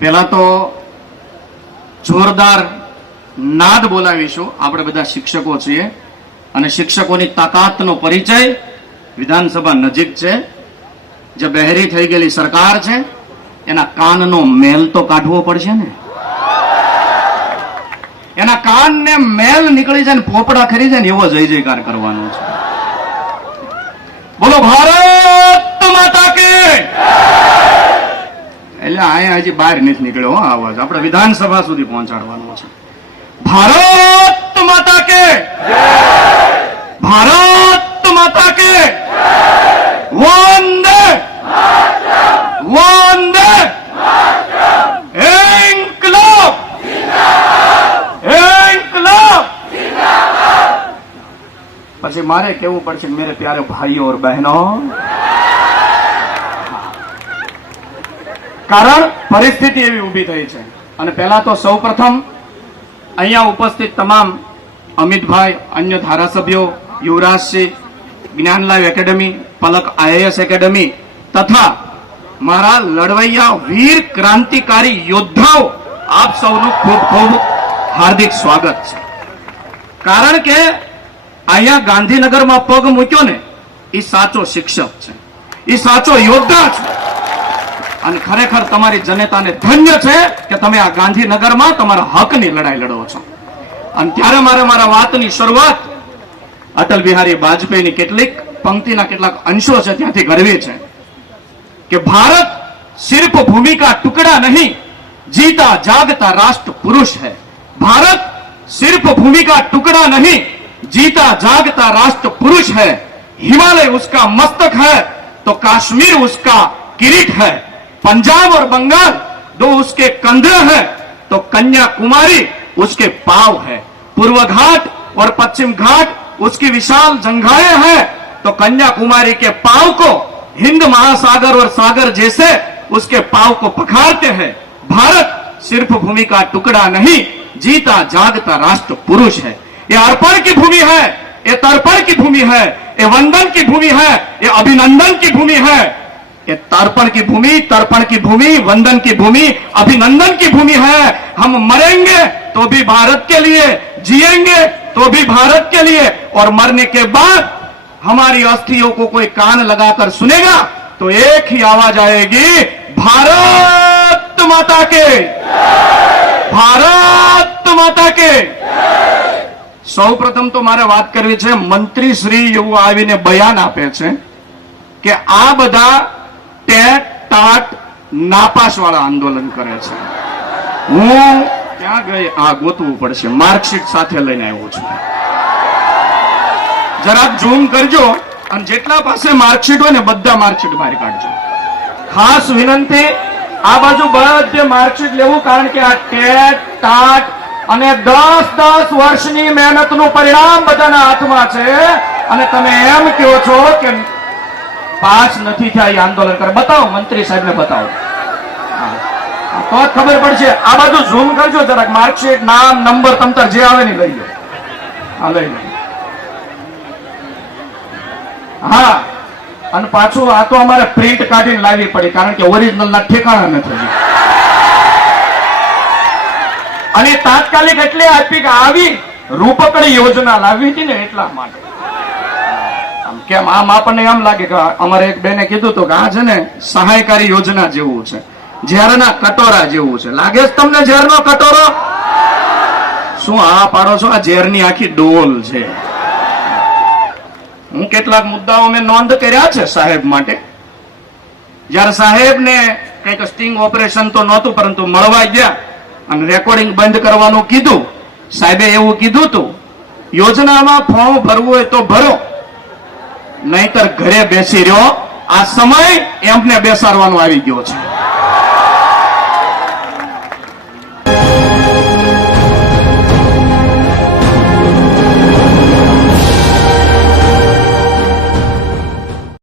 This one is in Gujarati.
પહેલા તો જોરદાર નાદ બોલાવીશું. આપણે બધા શિક્ષકો છીએ અને શિક્ષકોની તાકાતનો પરિચય વિધાનસભા નજીક છે. જે બહેરી થઈ ગયેલી સરકાર છે, એના કાનનો મેલ તો કાઢવો પડશે ને? એના કાનને મેલ નીકળી જાય ને પોપડા ખરી જાય ને, એવો જય જયકાર કરવાનો છે. બોલો, ભારત માતા કે એટલે અહીંયા હજી બહાર નથી નીકળ્યો, હો અવાજ આપણે વિધાનસભા સુધી પહોંચાડવાનો છે. ભારત માતા કે ભારત માતા કે વંદે વંદે પછી મારે કેવું પડશે મેરે પ્યારે ભાઈઓ ઓર બહેનો? કારણ પરિસ્થિતિ એવી ઊભી થઈ છે. અને પહેલા તો સૌ પ્રથમ અહીંયા ઉપસ્થિત તમામ અમિતભાઈ, અન્ય ધારાસભ્યો, Yuvrajsinh Gyan live academy, Palak IAS academy તથા મારા લડવૈયા વીર ક્રાંતિકારી યોદ્ધાઓ, આપ સૌનું ખૂબ ખૂબ હાર્દિક સ્વાગત છે. કારણ કે અહીંયા ગાંધીનગરમાં પગ મૂક્યો ને, એ સાચો શિક્ષક છે. એ સાચો યોદ્ધા છે. અને ખરેખર તમારી જનતાને ધન્ય છે કે તમે આ ગાંધીનગરમાં તમારા હકની લડાઈ લડો છો અને ત્યારે મારે મારા વાતની શરૂઆત અટલ બિહારી વાજપેયીની કેટલીક પંક્તિના કેટલાક અંશો છે ત્યાંથી કરવી છે કે ભારત સિર્ફ ભૂમિ કા ટુકડા નહીં जीता जागता राष्ट्र पुरुष है भारत सिर्फ भूमि का टुकड़ा नहीं जीता जागता राष्ट्र पुरुष है हिमालय उसका मस्तक है तो कश्मीर उसका किरीट है पंजाब और बंगाल दो उसके कंधे हैं तो कन्याकुमारी उसके पाव है। पूर्व घाट और पश्चिम घाट उसकी विशाल जंघाएँ हैं तो कन्याकुमारी के पाव को हिंद महासागर और सागर जैसे उसके पाव को पखारते हैं। भारत सिर्फ़ भूमि का टुकड़ा नहीं, जीता जागता राष्ट्र पुरुष है। ये अर्पण की भूमि है, ये तर्पण की भूमि है, ये वंदन की भूमि है, ये अभिनंदन की भूमि है ये तर्पण की भूमि तर्पण की भूमि वंदन की भूमि अभिनंदन की भूमि है हम मरेंगे तो भी भारत के लिए जिएंगे तो भी भारत के लिए और मरने के बाद हमारी अस्थियों को कोई कान लगाकर सुनेगा तो एक ही आवाज आएगी भारत माता के ભારત માતા કે સૌ પ્રથમ તો મારે વાત કરવી છે મંત્રી શ્રી એવું આવીને બયાન આપે છે કે આ બધા ટેટ ટાટ નાપાસ વાળા આંદોલન કરે છે. હું ક્યાં ગઈ? આ ગોતવું પડશે. માર્કશીટ સાથે લઈને આવ્યો છું. જરાક ઝૂમ કરજો અને જેટલા પાસે માર્કશીટ હોય ને બધા માર્કશીટ બહાર કાઢજો. ખાસ વિનંતી, આ બાજુ બધે માર્કશીટ લેવું કારણ કે આ ટેટ ટાટ અને દસ દસ વર્ષની મહેનતનું પરિણામ બધાના હાથમાં છે. અને તમે એમ કહો છો કે પાસ નથી થયા એ આંદોલન કરે. બતાવો, મંત્રી સાહેબને બતાવો. તો ખબર પડશે. આ બાજુ ઝૂમ કરજો જરાક. માર્કશીટ, નામ નંબર તમતર જે આવે ને લઈ લો. હા, લઈ લો. હા. અને પાછું આ તો અમારે પ્રિન્ટ કાઢીને લાવવી પડી, કારણ કે ઓરિજિનલ ના ઠેકાણા નથી અને તાત્કાલિક એટલે આપી કે આવી રૂપકડી યોજના લાવી હતી ને એટલા માટે. કેમ? આમ આપણને એમ લાગે કે અમારે એક બેને કીધું તો કે આ છે ને સહાયકારી યોજના જેવું છે. ઝેરના કટોરા જેવું છે. લાગે છે તમને ઝેરનો કટોરો? શું આ પાડો છો? આ ઝેરની આખી ડોલ છે. હું કેટલાક મુદ્દાઓ મેં નોંધ કર્યા છે સાહેબ માટે. જ્યારે સાહેબને કંઈક સ્ટિંગ ઓપરેશન તો નહોતું, પરંતુ મળવા ગયા અને રેકોર્ડિંગ બંધ કરવાનું કીધું, સાહેબે એવું કીધું હતું, યોજનામાં ફોર્મ ભરવું હોય તો ભરો. નહીતર ઘરે બેસી રહ્યો. આ સમય એમને બેસાડવાનો આવી ગયો છે.